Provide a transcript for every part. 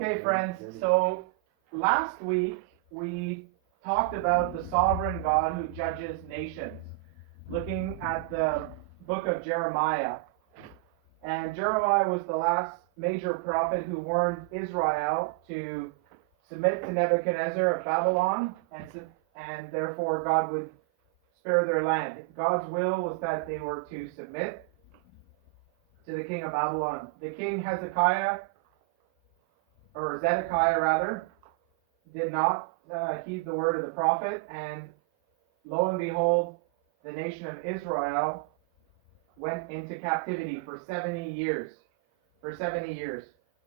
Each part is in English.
Okay, friends, so last week we talked about the sovereign God who judges nations, looking at the book of Jeremiah. And Jeremiah was the last major prophet who warned Israel to submit to Nebuchadnezzar of Babylon, and therefore God would spare their land. God's will was that they were to submit to the king of Babylon. The king Zedekiah rather, did not heed the word of the prophet, and lo and behold, the nation of Israel went into captivity for 70 years.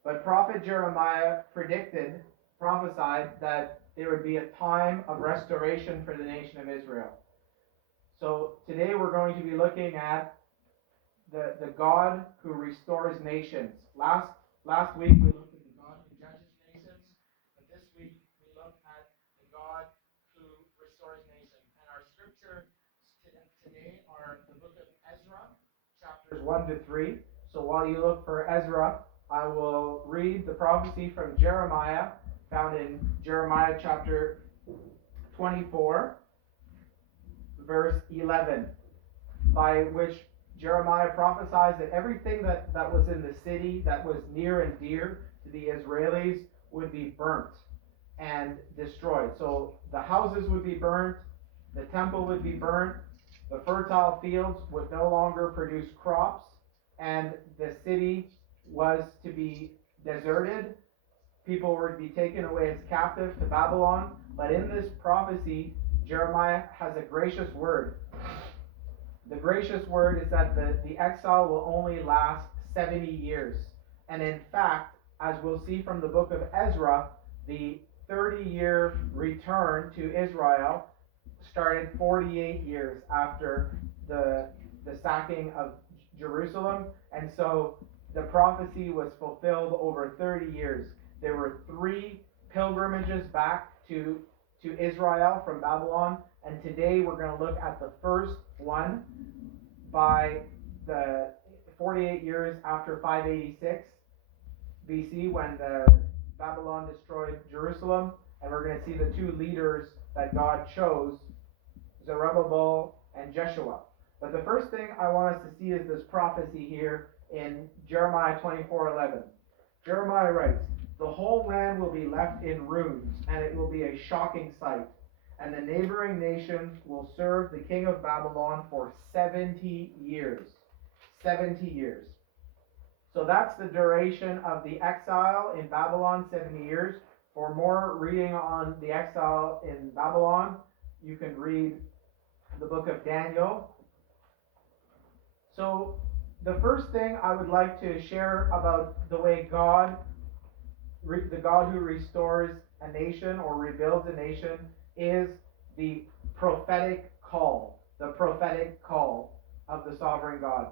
But prophet Jeremiah prophesied that there would be a time of restoration for the nation of Israel. So today we're going to be looking at the God who restores nations. Last week we looked at the God who judges nations, but this week we look at the God who restores nations. And our scripture today are the book of Ezra, chapters 1 to 3. So while you look for Ezra, I will read the prophecy from Jeremiah, found in Jeremiah chapter 24, verse 11, by which Jeremiah prophesies that everything that was in the city that was near and dear to the Israelis would be burnt and destroyed. So the houses would be burnt, the temple would be burnt, the fertile fields would no longer produce crops, and the city was to be deserted. People were to be taken away as captive to Babylon. But in this prophecy, Jeremiah has a gracious word. The gracious word is that the exile will only last 70 years. And in fact, as we'll see from the book of Ezra, the 30-year return to Israel started 48 years after the sacking of Jerusalem. And so the prophecy was fulfilled over 30 years. There were 3 pilgrimages back to Israel from Babylon. And today we're going to look at the first one by the 48 years after 586 BC when the Babylon destroyed Jerusalem. And we're going to see the 2 leaders that God chose, Zerubbabel and Jeshua. But the first thing I want us to see is this prophecy here in Jeremiah 24:11. Jeremiah writes, "The whole land will be left in ruins, and it will be a shocking sight. And the neighboring nations will serve the king of Babylon for 70 years. 70 years. So that's the duration of the exile in Babylon, 70 years. For more reading on the exile in Babylon, you can read the book of Daniel. So the first thing I would like to share about the way the God who restores a nation or rebuilds a nation, is the prophetic call of the sovereign God.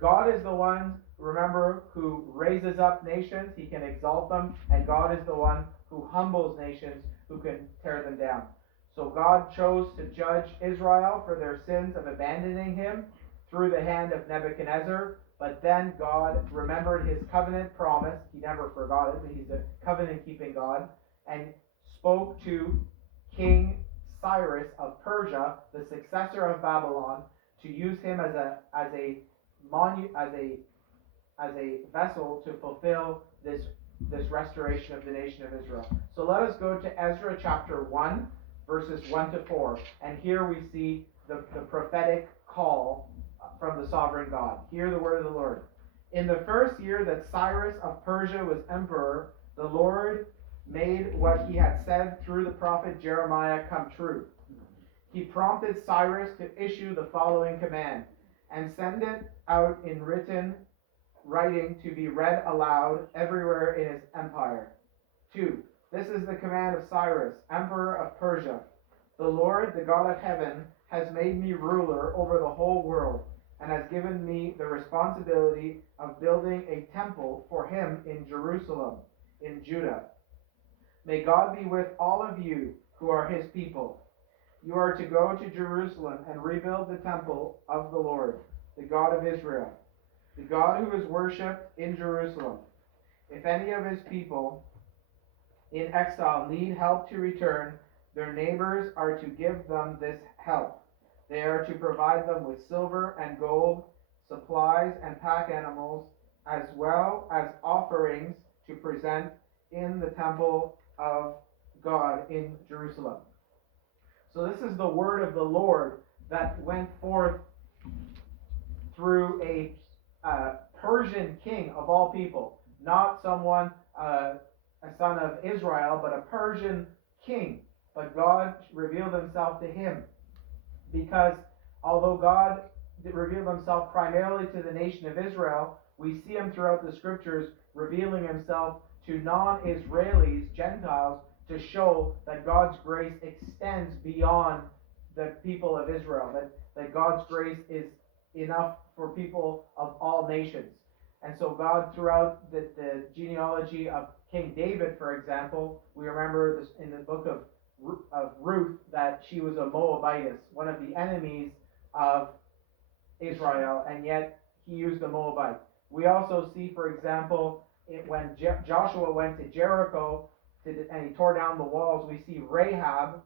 God is the one, remember, who raises up nations. He can exalt them, and God is the one who humbles nations, who can tear them down. So God chose to judge Israel for their sins of abandoning him through the hand of Nebuchadnezzar. But then God remembered his covenant promise. He never forgot it, but he's a covenant-keeping God, and spoke to King Cyrus of Persia, the successor of Babylon, to use him as a vessel to fulfill this restoration of the nation of Israel. So let us go to Ezra chapter 1, verses 1 to 4, and here we see the prophetic call from the sovereign God. Hear the word of the Lord. "In the first year that Cyrus of Persia was emperor, the Lord made what he had said through the prophet Jeremiah come true. He prompted Cyrus to issue the following command, and send it out in writing to be read aloud everywhere in his empire. 2. This is the command of Cyrus, emperor of Persia. The Lord, the God of heaven, has made me ruler over the whole world, and has given me the responsibility of building a temple for him in Jerusalem, in Judah. May God be with all of you who are his people. You are to go to Jerusalem and rebuild the temple of the Lord, the God of Israel, the God who is worshipped in Jerusalem. If any of his people in exile need help to return, their neighbors are to give them this help. They are to provide them with silver and gold, supplies and pack animals, as well as offerings to present in the temple of God in Jerusalem. So this is the word of the Lord that went forth through a Persian king of all people, not someone, a son of Israel, but a Persian king. But God revealed himself to him, because although God revealed himself primarily to the nation of Israel, we see him throughout the scriptures revealing himself to non-Israelis, Gentiles, to show that God's grace extends beyond the people of Israel, that God's grace is enough for people of all nations. And so God, throughout the genealogy of King David, for example, we remember this in the book of Ruth, that she was a Moabitess, one of the enemies of Israel, and yet he used a Moabite. We also see, for example, when Joshua went to Jericho and he tore down the walls, we see Rahab.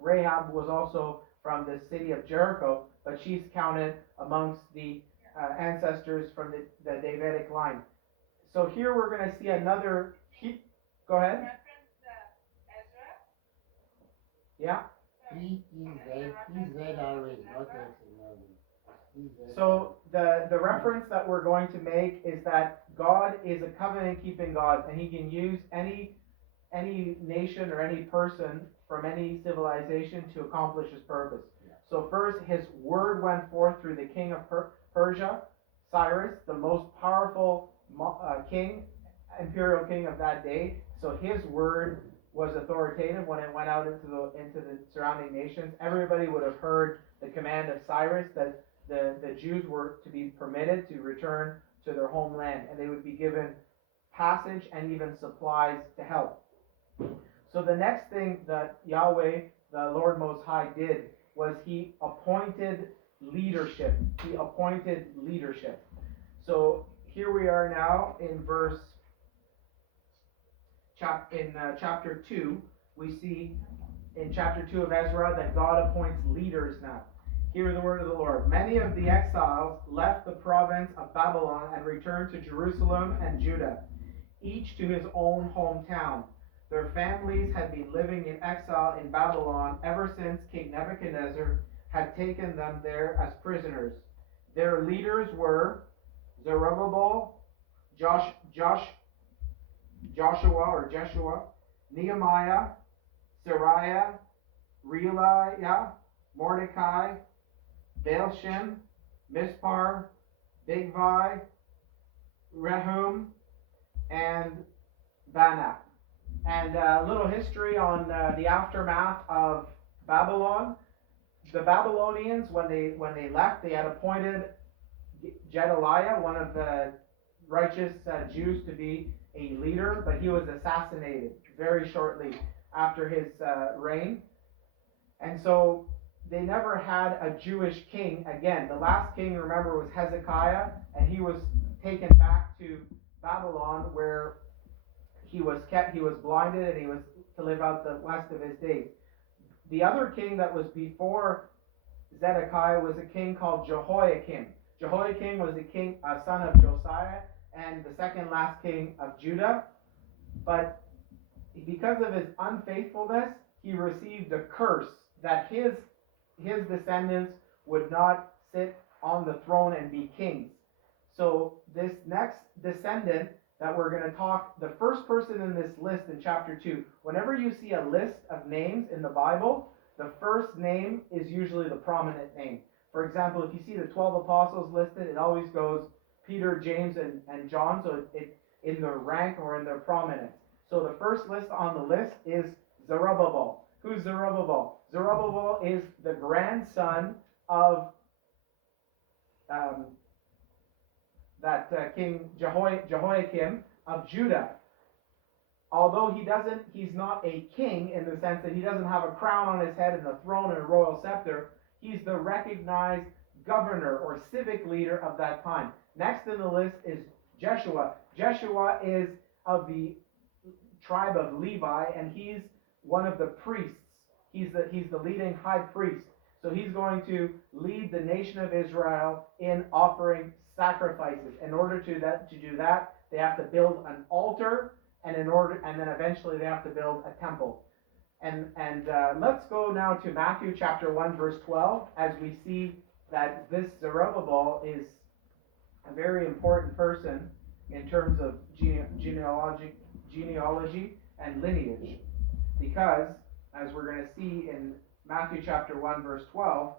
Rahab was also from the city of Jericho, but she's counted amongst the ancestors from the Davidic line. So here we're going to see another. Go ahead. Ezra? Yeah. He's read already. Okay. So the reference that we're going to make is that God is a covenant-keeping God, and he can use any nation or any person from any civilization to accomplish his purpose. Yeah. So first, his word went forth through the king of Persia, Cyrus, the most powerful imperial king of that day. So his word was authoritative when it went out into the surrounding nations. Everybody would have heard the command of Cyrus that the Jews were to be permitted to return to their homeland, and they would be given passage and even supplies to help. So the next thing that Yahweh, the Lord Most High, did was he appointed leadership. He appointed leadership. So here we are now in chapter 2. We see in chapter 2 of Ezra that God appoints leaders now. Hear the word of the Lord. Many of the exiles left the province of Babylon and returned to Jerusalem and Judah, each to his own hometown. Their families had been living in exile in Babylon ever since King Nebuchadnezzar had taken them there as prisoners. Their leaders were Zerubbabel, Joshua, Nehemiah, Sariah, Realiah, Mordecai, Baalshem, Mispar, Bigvai, Rehum, and Banak. And a little history on the aftermath of Babylon. The Babylonians, when they left, they had appointed Gedaliah, one of the righteous Jews, to be a leader, but he was assassinated very shortly after his reign. And so they never had a Jewish king again. The last king, remember, was Hezekiah, and he was taken back to Babylon, where he was blinded, and he was to live out the rest of his days. The other king that was before Zedekiah was a king called Jehoiakim. Jehoiakim was a son of Josiah, and the second last king of Judah. But because of his unfaithfulness, he received a curse that his descendants would not sit on the throne and be kings. So this next descendant that we're going to talk, the first person in this list in chapter 2, whenever you see a list of names in the Bible, the first name is usually the prominent name. For example, if you see the 12 apostles listed, it always goes Peter, James, and John, so it in their rank or in their prominence. So the first list on the list is Zerubbabel. Who's Zerubbabel? Zerubbabel is the grandson of King Jehoiakim of Judah. Although he's not a king in the sense that he doesn't have a crown on his head and a throne and a royal scepter, he's the recognized governor or civic leader of that time. Next in the list is Jeshua. Jeshua is of the tribe of Levi, and he's one of the priests. He's the leading high priest. So he's going to lead the nation of Israel in offering sacrifices. In order to do that, they have to build an altar, and then eventually they have to build a temple. And let's go now to Matthew chapter 1 verse 12, as we see that this Zerubbabel is a very important person in terms of genealogy and lineage, because as we're going to see in Matthew chapter 1 verse 12,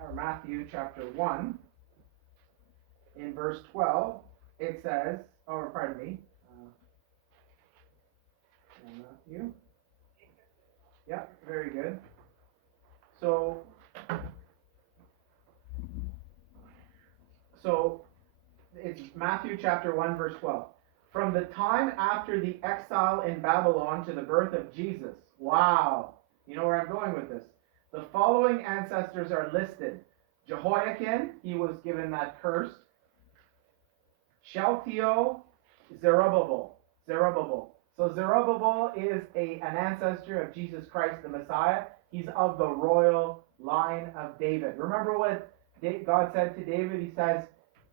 or Matthew chapter 1 in verse 12, it says, Matthew. Yeah, very good. So it's Matthew chapter 1 verse 12. From the time after the exile in Babylon to the birth of Jesus. Wow. You know where I'm going with this. The following ancestors are listed. Jehoiakim, he was given that curse. Shealtiel, Zerubbabel. So Zerubbabel is an ancestor of Jesus Christ the Messiah. He's of the royal line of David. Remember what God said to David? He says,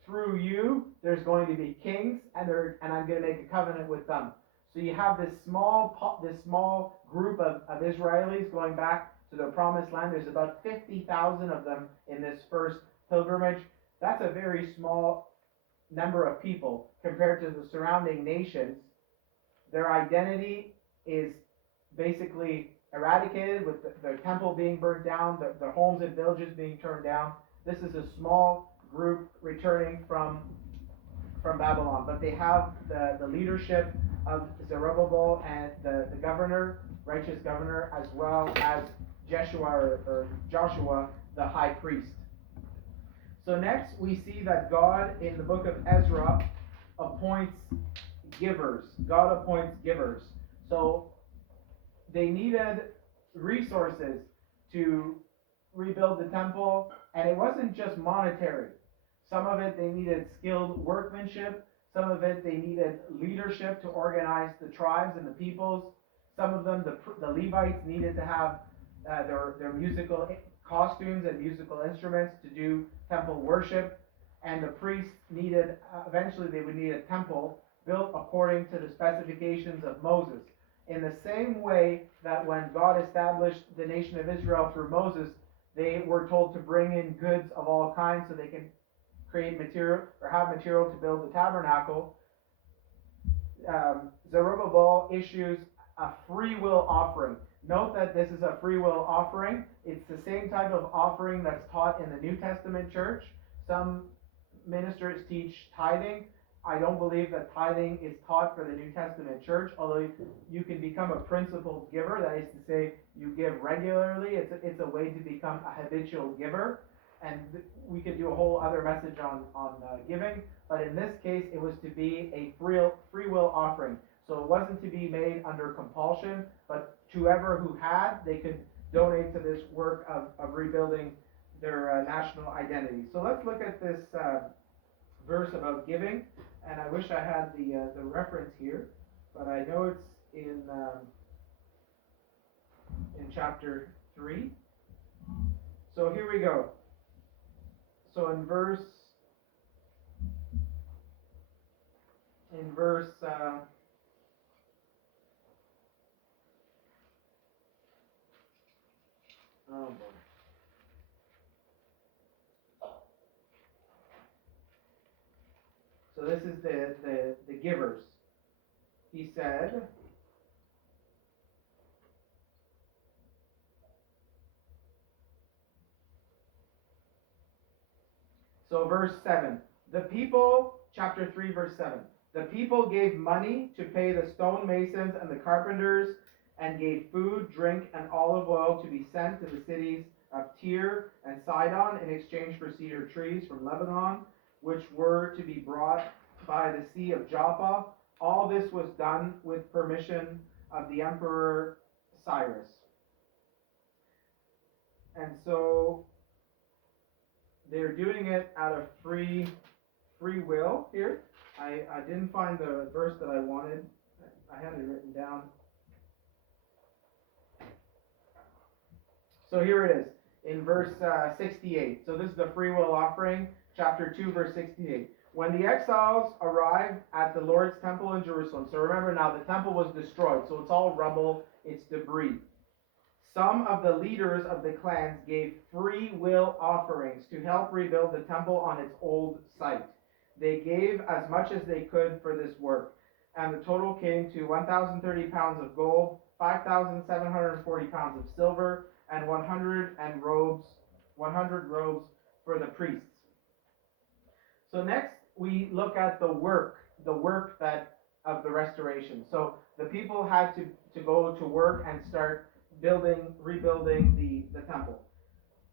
through you, there's going to be kings, and I'm going to make a covenant with them. So you have this small group of Israelis going back to the promised land. There's about 50,000 of them in this first pilgrimage. That's a very small number of people compared to the surrounding nations. Their identity is basically eradicated, with the temple being burnt down, the homes and villages being turned down. This is a small group returning from Babylon, but they have the leadership of Zerubbabel and the governor, righteous governor, as well as Joshua, the high priest. So next we see that God in the book of Ezra appoints givers. God appoints givers. So they needed resources to rebuild the temple, and it wasn't just monetary. Some of it they needed skilled workmanship. Some of it they needed leadership to organize the tribes and the peoples. Some of them, the Levites, needed to have their musical costumes and musical instruments to do temple worship. And the priests needed, eventually they would need a temple built according to the specifications of Moses. In the same way that when God established the nation of Israel through Moses, they were told to bring in goods of all kinds so they can create material or have material to build the tabernacle. Zerubbabel issues a free will offering. Note that this is a free will offering. It's the same type of offering that's taught in the New Testament church. Some ministers teach tithing. I don't believe that tithing is taught for the New Testament church, although you can become a principled giver. That is to say, you give regularly. It's a way to become a habitual giver. And we could do a whole other message on giving. But in this case, it was to be a free will offering. So it wasn't to be made under compulsion, but whoever who had, they could donate to this work of rebuilding their national identity. So let's look at this verse about giving. And I wish I had the reference here, but I know it's in chapter 3. So here we go. So in verse oh boy. So this is the givers. He said, so verse 7, the people, chapter 3, verse 7, the people gave money to pay the stonemasons and the carpenters, and gave food, drink, and olive oil to be sent to the cities of Tyre and Sidon in exchange for cedar trees from Lebanon, which were to be brought by the sea of Joppa. All this was done with permission of the Emperor Cyrus. And so they're doing it out of free will here. I didn't find the verse that I wanted. I had it written down. So here it is in verse 68. So this is the free will offering, chapter 2, verse 68. When the exiles arrived at the Lord's temple in Jerusalem, so remember now the temple was destroyed, so it's all rubble, it's debris. Some of the leaders of the clans gave free will offerings to help rebuild the temple on its old site. They gave as much as they could for this work, and the total came to 1,030 pounds of gold, 5,740 pounds of silver, and 100 robes for the priests. So next we look at the work that of the restoration. So the people had to go to work and start rebuilding the temple.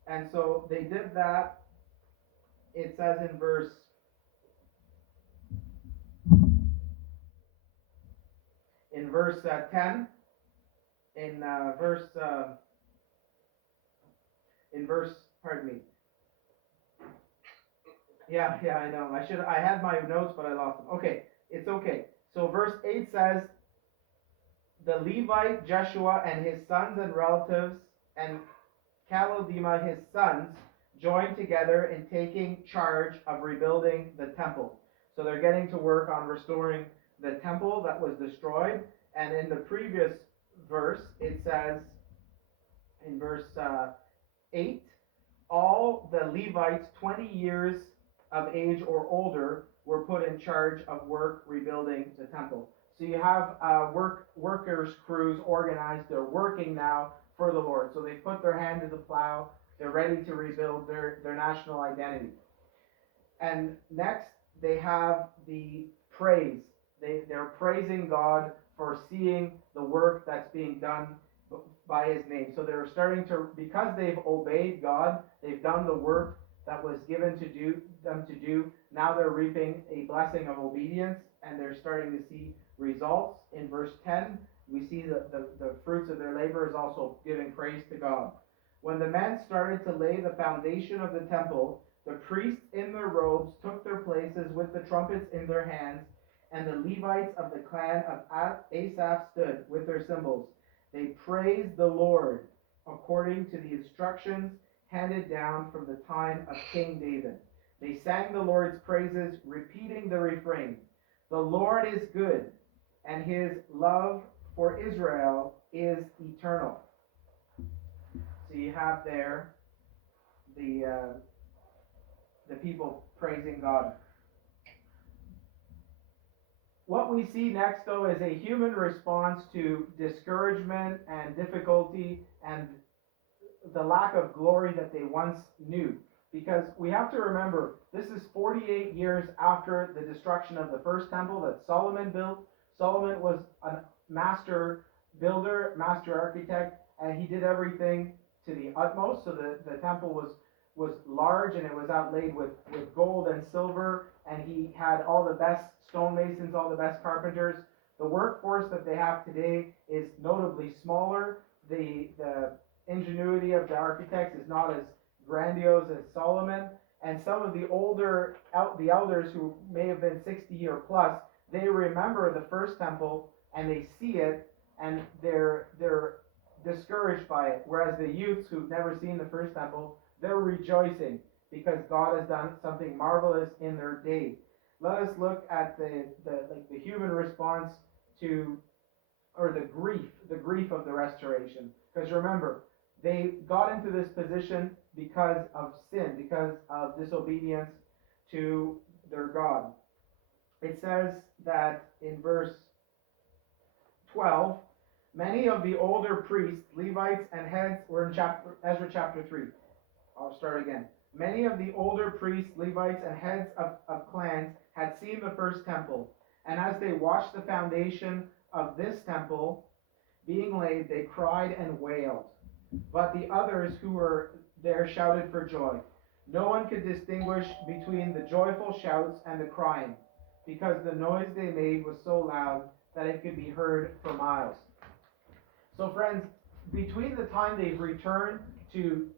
And so they did that. It says in verse 10, pardon me. Yeah, I know. I had my notes, but I lost them. Okay, it's okay. So verse 8 says, the Levite Jeshua and his sons and relatives and Kalodima his sons joined together in taking charge of rebuilding the temple. So they're getting to work on restoring the temple that was destroyed. And in the previous verse, it says, in verse 8, all the Levites 20 years of age or older were put in charge of work rebuilding the temple. So you have workers crews organized. They're working now for the Lord. So they put their hand to the plow. They're ready to rebuild their national identity. And next, they have the praise. They're praising God for seeing the work that's being done by His name. So they're starting to, because they've obeyed God, they've done the work that was given to them to do. Now they're reaping a blessing of obedience, and they're starting to see results. In verse 10, we see the fruits of their labor is also giving praise to God. When the men started to lay the foundation of the temple, the priests in their robes took their places with the trumpets in their hands, and the Levites of the clan of Asaph stood with their cymbals. They praised the Lord according to the instructions handed down from the time of King David. They sang the Lord's praises, repeating the refrain, "The Lord is good, and His love for Israel is eternal." So you have there the people praising God. What we see next, though, is a human response to discouragement and difficulty and the lack of glory that they once knew. Because we have to remember, this is 48 years after the destruction of the first temple that Solomon built. Solomon was a master builder, master architect, and he did everything to the utmost. So the temple was large, and it was outlaid with gold and silver, and he had all the best stonemasons, all the best carpenters. The workforce that they have today is notably smaller. The ingenuity of the architects is not as grandiose as Solomon, and some of the elders who may have been 60 or plus, they remember the first temple and they see it and they're discouraged by it, whereas the youths who've never seen the first temple, they're rejoicing because God has done something marvelous in their day. Let us look at the human response to, or the grief of the restoration. Because remember, they got into this position because of sin, because of disobedience to their God. It says that in verse 12, many of the older priests, Levites, and heads were in Ezra chapter 3. I'll start again. Many of the older priests, Levites, and heads of clans had seen the first temple, and as they watched the foundation of this temple being laid, they cried and wailed. But the others who were there shouted for joy. No one could distinguish between the joyful shouts and the crying, because the noise they made was so loud that it could be heard for miles. So friends, between the time they've returned to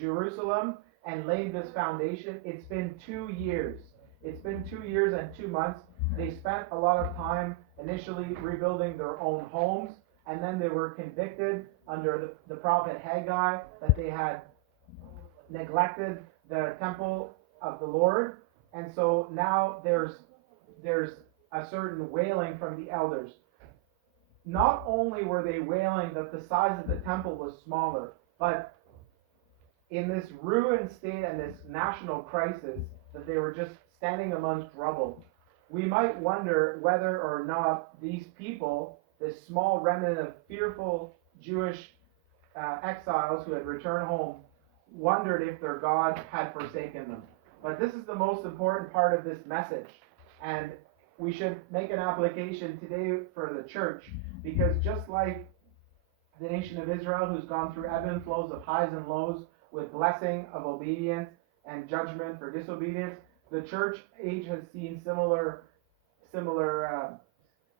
Jerusalem and laid this foundation, it's been 2 years. It's been 2 years and 2 months They spent a lot of time initially rebuilding their own homes, and then they were convicted under the prophet Haggai that they had neglected the temple of the Lord, and so now there's a certain wailing from the elders. Not only were they wailing that the size of the temple was smaller, but in this ruined state and this national crisis, that they were just standing amongst rubble. We might wonder whether or not these people, this small remnant of fearful Jewish exiles who had returned home, wondered if their God had forsaken them. But this is the most important part of this message, and we should make an application today for the church, because just like the nation of Israel, who's gone through ebb and flows of highs and lows, with blessing of obedience and judgment for disobedience, the church age has seen similar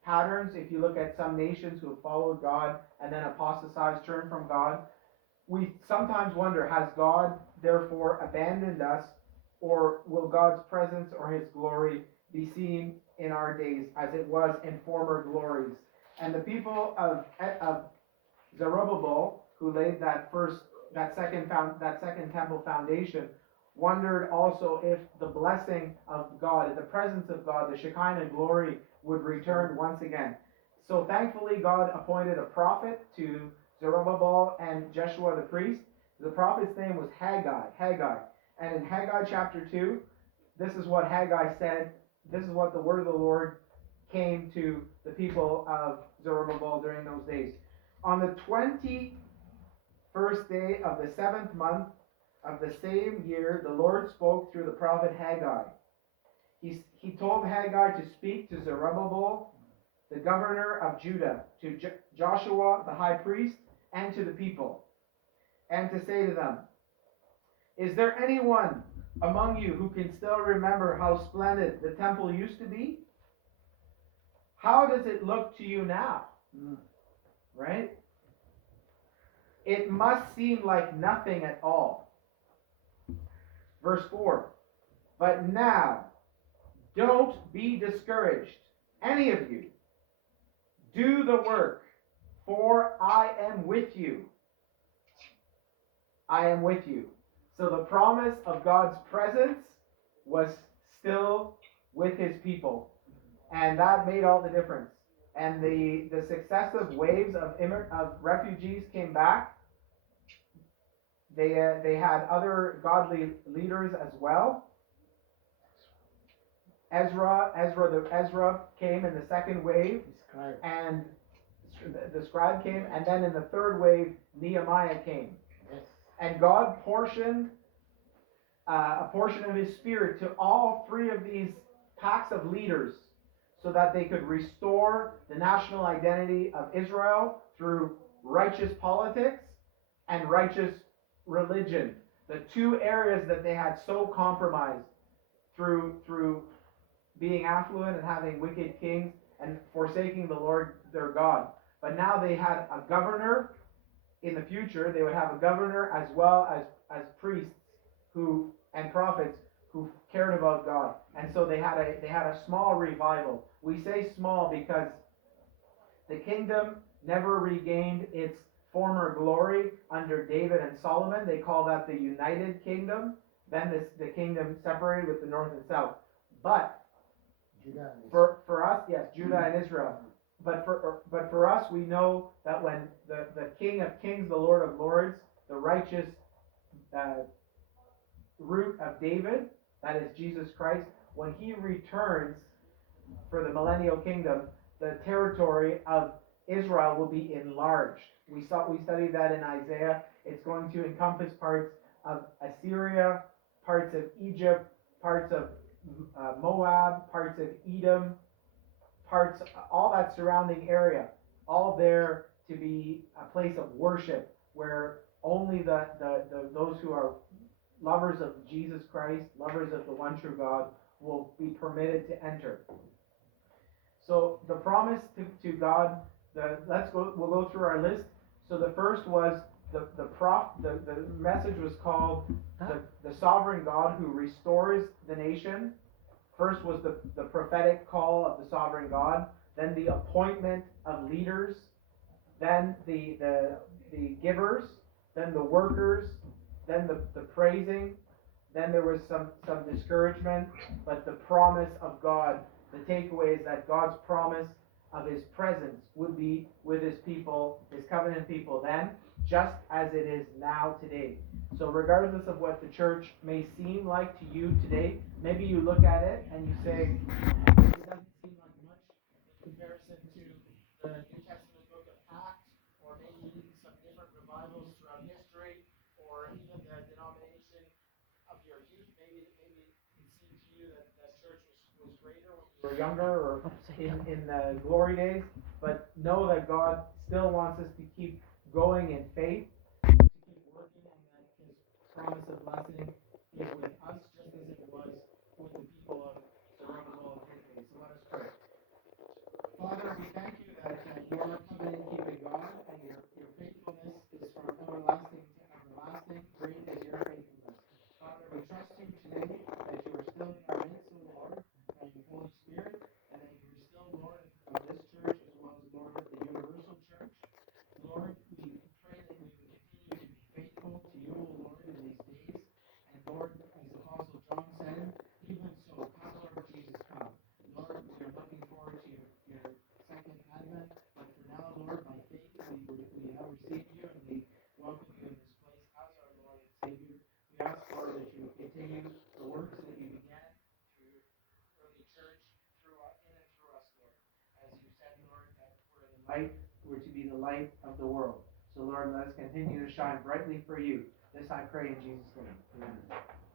patterns. If you look at some nations who have followed God and then apostatized, turned from God, we sometimes wonder, has God therefore abandoned us, or will God's presence or his glory be seen in our days as it was in former glories? And the people of Zerubbabel, who laid that second temple foundation, wondered also if the blessing of God, the presence of God, the Shekinah glory would return once again. So thankfully God appointed a prophet to Zerubbabel and Jeshua the priest. The prophet's name was Haggai. And in Haggai chapter 2, this is what Haggai said. This is what the word of the Lord came to the people of Zerubbabel during those days. On the 21st day of the 7th month of the same year, the Lord spoke through the prophet Haggai. He told Haggai to speak to Zerubbabel, the governor of Judah, to Joshua the high priest, and to the people, and to say to them, "Is there anyone among you who can still remember how splendid the temple used to be? How does it look to you now?" Right? It must seem like nothing at all. Verse 4. But now, don't be discouraged, any of you. Do the work, for I am with you. I am with you. So the promise of God's presence was still with his people. And that made all the difference. And the successive waves of refugees came back. They had other godly leaders as well. Ezra came in the second wave, and the scribe came, and then in the third wave, Nehemiah came. Yes. And God portioned a portion of his spirit to all three of these packs of leaders, so that they could restore the national identity of Israel through righteous politics and righteous religion. The two areas that they had so compromised through being affluent and having wicked kings and forsaking the Lord their God. But now they had a governor. In the future, they would have a governor as well as priests and prophets who cared about God. And so they had a small revival. We say small because the kingdom never regained its former glory under David and Solomon. They call that the United Kingdom. Then the kingdom separated with the north and south. But for us, yes, Judah and Israel. But for us, we know that when the King of Kings, the Lord of Lords, the righteous root of David, that is Jesus Christ, when he returns for the millennial kingdom, the territory of Israel will be enlarged. We studied that in Isaiah. It's going to encompass parts of Assyria, parts of Egypt, parts of Moab, parts of Edom, all that surrounding area, all there to be a place of worship where only those who are lovers of Jesus Christ, lovers of the one true God, will be permitted to enter. So the promise to God, we'll go through our list. So the first was the message was called the sovereign God who restores the nation First was the prophetic call of the sovereign God, then the appointment of leaders, then the givers, then the workers, then the praising, then there was some discouragement, but the promise of God. The takeaway is that God's promise of his presence would be with his people, his covenant people then, just as it is now today. So regardless of what the church may seem like to you today, maybe you look at it and you say, it doesn't seem like much in comparison to the New Testament book of Acts, or maybe even some different revivals throughout history, or even the denomination of your youth. Maybe it seemed to you that church was greater when you were younger, or in the glory days. But know that God still wants us to keep going in faith, to keep working, and that his promise of blessing is with us just as it was with the people of Zerubbabel in his days. So let us pray. Father, we thank you that you are covenant keeping God, and your faithfulness is from everlasting to everlasting. Great is your faithfulness. Father, we trust you today that you are still in our midst, O Lord, and your Holy Spirit, and that you are still Lord of this church as well as Lord of the universal church. Lord, we pray that we would continue to be faithful to you, O Lord, in these days. And Lord, as Apostle John said, even so, come, Lord Jesus, come. Lord, we are looking forward to your second advent. But for now, Lord, by faith, we have received you, and we welcome you in this place as our Lord and Savior. We ask, Lord, that you continue the works that you began through your early church, in and through us, Lord. As you said, Lord, that we're to be the light of the world. So, Lord, let us continue to shine brightly for you. This I pray in Jesus' name. Amen.